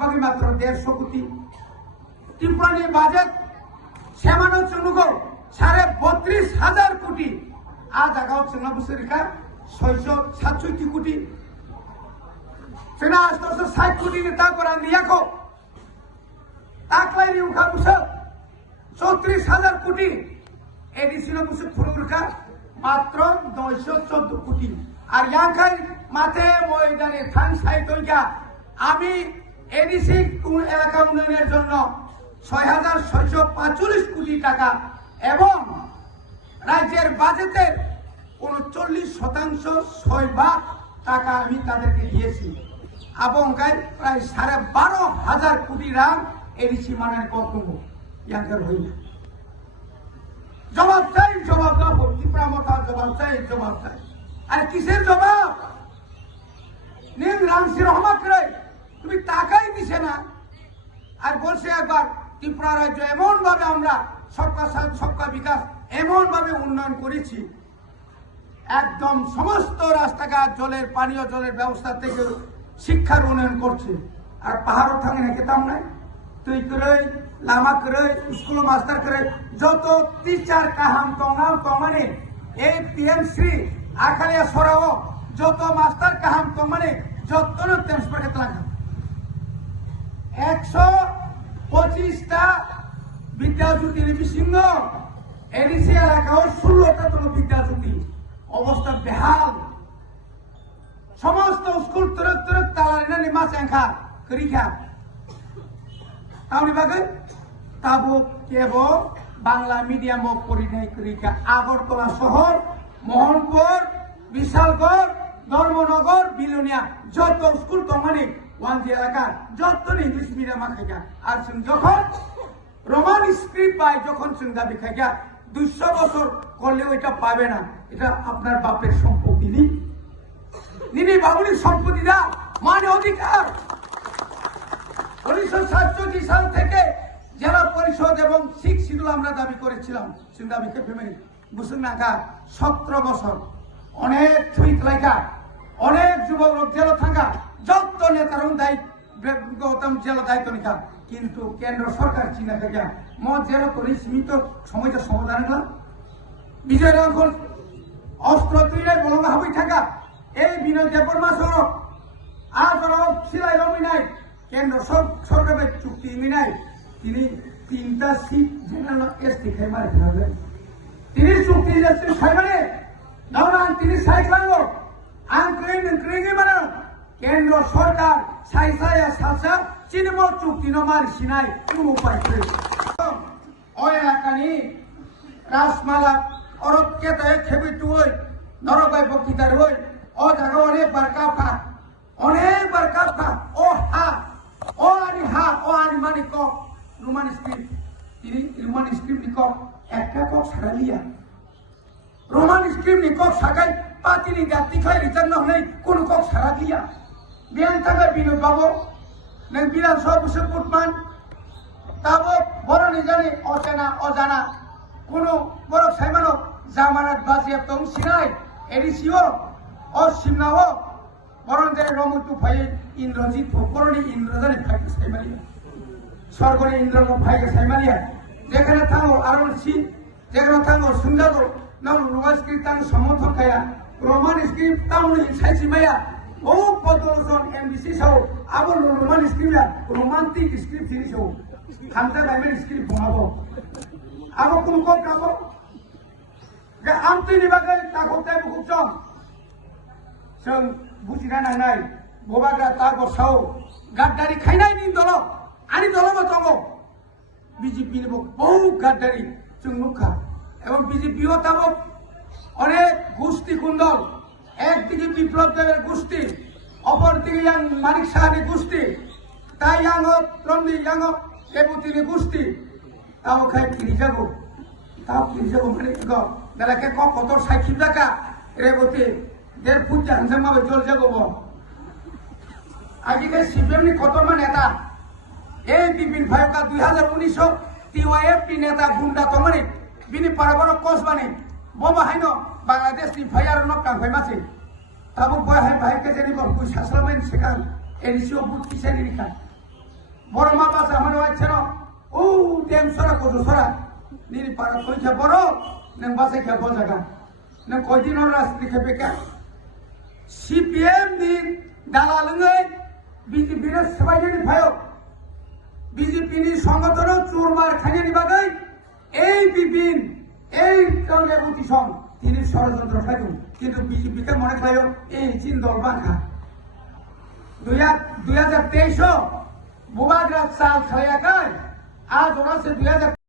বাকি মাত্র 150 কোটি ত্রিপুরানি বাজেট সেমানো চুনুগো 32,000 কোটি আ জায়গাও চুনা বছরিকা 667 কোটি চুনা 860 কোটি তা করা নিয়াকো তাকলাই উখা বুঝো 34,000 কোটি এডিসিন বুঝো ফুরুরকা মাত্র 914 কোটি আর ইয়াখাই মাঠে ময়দানে থান সাইতইকা আমি এডিসি এলাকা উন্নয়নের জন্য 6,645 কোটি টাকা এবং রাজ্যের বাজেটের 39% 6 ভাগ টাকা আমি তাদেরকে দিয়েছি এবং প্রায় 12,500 কোটি রাং এডিসি মানের কর্তব্য ইয়াঙ্কার হইল জবাব চাই জবাব দাও ত্রিপুরা মতা জবাব চাই জবাব চাই আর কিসের জবাব নীল রামসি রহমত করে তুমি টাকাই দিছে না আর বলছে একবার ত্রিপুরা রাজ্য এমন ভাবে আমরা সবকা সাথ সবকা বিকাশ এমন ভাবে উন্নয়ন করেছি একদম সমস্ত রাস্তাঘাট জলের পানীয় জলের ব্যবস্থা থেকে শিক্ষার উন্নয়ন করছে আর পাহাড় থাকে না কেতাম নাই তুই করে লামা করে স্কুল মাস্টার করে যত টিচার কাহাম টঙ্গাম টঙ্গানে এই পিএমসি আখালিয়া সরাও যত মাস্টার কাহাম টঙ্গানে যত ট্রান্সফার ক্ষেত্রে লাগাম 125টা বিদ্যাজ্যোতি সিংহ এডিসি এলাকাও 16টা তোর বিদ্যাজ্যোতি অবস্থা বেহাল সমস্ত স্কুল তরক তরক তালারিনা নিমা চেঙ্খা করিখা তাহলে বাগে তাবো কেব বাংলা মিডিয়াম পরিণয় করিখা আগরতলা শহর মোহনপুর বিশালগড় ধর্মনগর বিলুনিয়া যত স্কুল তো মানে ওয়ানজি এলাকা যত ইংলিশ মিডিয়াম খাইগা আর যখন রোমান স্ক্রিপ্ট পাই যখন দাবি খাইগা 200 বছর করলে ওইটা পাবে না এটা আপনার বাপের সম্পত্তি নিনি বাবুলির সম্পত্তি না মানে অধিকার 1947 সাল থেকে জেলা পরিষদ এবং 6 শিডিউল আমরা দাবি করেছিলাম সিন্দাবিকে ফ্যামিলি বুঝুন না 17 বছর অনেক থুইত লাইকা অনেক যুবক লোক জেল থাকা যত নেতার গৌতম জেল দায়িত্ব নিকা কিন্তু কেন্দ্র সরকার চিনা থেকে জেল করে সীমিত সময়টা সমাধান হলাম বিজয় রাঙ্গল অস্ত্র তৈরি বলঙ্গা হবি থাকা এই বিনয় দেববর্মা সড়ক আজ সিলাই রমি নাই কেন্দ্র সরকারের চুক্তি নাই তিনি 3টা সিট জেনারেল এসটি খাই মারে ফেলবেন তিনি চুক্তি খাই মানে দাওরান তিনি সাইকেল আঙ্ক্রিং বানান কেন্দ্র সরকার সাইসায়া সালসা চিনমো চুক্তি নমার সিনাই কোন উপায় করে ও এলাকানি রাসমালা অরক্ষে তাই খেবি তুই নরবাই বক্তৃতার হই ও জায়গা অনেকবার কাফা ও হা ও আনি হা ও আনি মানি ক রোমান স্ক্রিপ্ট তিনি রোমান স্ক্রিপ্ট নিক একটা কক সারা লিয়া রোমান স্ক্রিপ্ট নিক সাকাই পাতিনি জাতি খাই রিটার্ন হই কোন কক সারা লিয়া বিয়ান থাকা বিনোদ বাবু নং বিধানসভা বসে কুটমান তাবো বড় নিজানি অচেনা অজানা কোন বড় সাইমানো জামানাত বাজিয়া তং সিনাই এডিসিও ও সিমনাও বরঞ্জের রমতু ভাই ইন্দ্রজিৎ ফকরণী ইন্দ্রজানি ভাইকে সাইমালিয়া স্বর্গরে ইন্দ্র ভাইকে সাইমালিয়া যেখানে থাকো আরন সি যেখানে থাকো সুন্দর নাম রোমান স্ক্রিপ্ট তাং সমর্থন খায়া রোমান স্ক্রিপ্ট তাং সাইছি মাইয়া ও পদলজন এমবিসি সাও আবার রোমান স্ক্রিপ্ট রোমান্টিক স্ক্রিপ্ট জিনিস হোক খামতা গাইমের স্ক্রিপ্ট বানাবো আবার কোন কোন কাম আমতি নিবাগে তাকো তাই বুকচম जों बुजिना नांनाय बबाग्रा तागो साव गाद्दारि खायनाय नि दल आनि दलबो दङ বিজেপি বহু গাদ্দারি जों नुखा এবং বিজেপিও তাবো অনেক গোষ্ঠী কুণ্ডল একদিকে বিপ্লব দেবের গোষ্ঠী অপরদিকে ইয়াং মানিক সাহানি গোষ্ঠী তাই ইয়াং রমনি ইয়াং এবুতিনি গোষ্ঠী তাও খাই কিনি যাবো মানে বেলাকে কত সাইখিব জায়গা রেবতী 1.5 ফুট জানসাম মাবে জল যাবো আজকে সিপিএম নি কতমা নেতা এই বিপিন ভাইকা 2019 টিওয়াইএফ নেতা গুন্ডা তমানি বিনি পারাবর কোস বানি ববা হাইনো বাংলাদেশ নি ভাইয়ার নকা ভাইমাছে তাবো বয় হাই ভাইকে জেনি বল কুই সাসলামেন সেকাল এরিসিও বুট কিসানি নিখা বড় মা বাসা আমার হয়েছে না ও টেম সরা কত সরা নিরি পারা কইছে বড় নং বাসে খেয়ে বজাগা নং কয়দিন রাস্তা খেপে কে সিপিএম দিন দালালঙ্গই বিজেপির সবাই ভাই বিজেপির সংগঠন চুরমার খাইনি বাগাই এই বিপিন এই কাউলেবুতিসং তিনি ষড়যন্ত্র খাইন কিন্তু বিজেপিকে মনে খাই এই চীন দল বাঁধা 2023 বুবাগ্রাত সাল খাইয়াকায় আজ ওরা সে 2000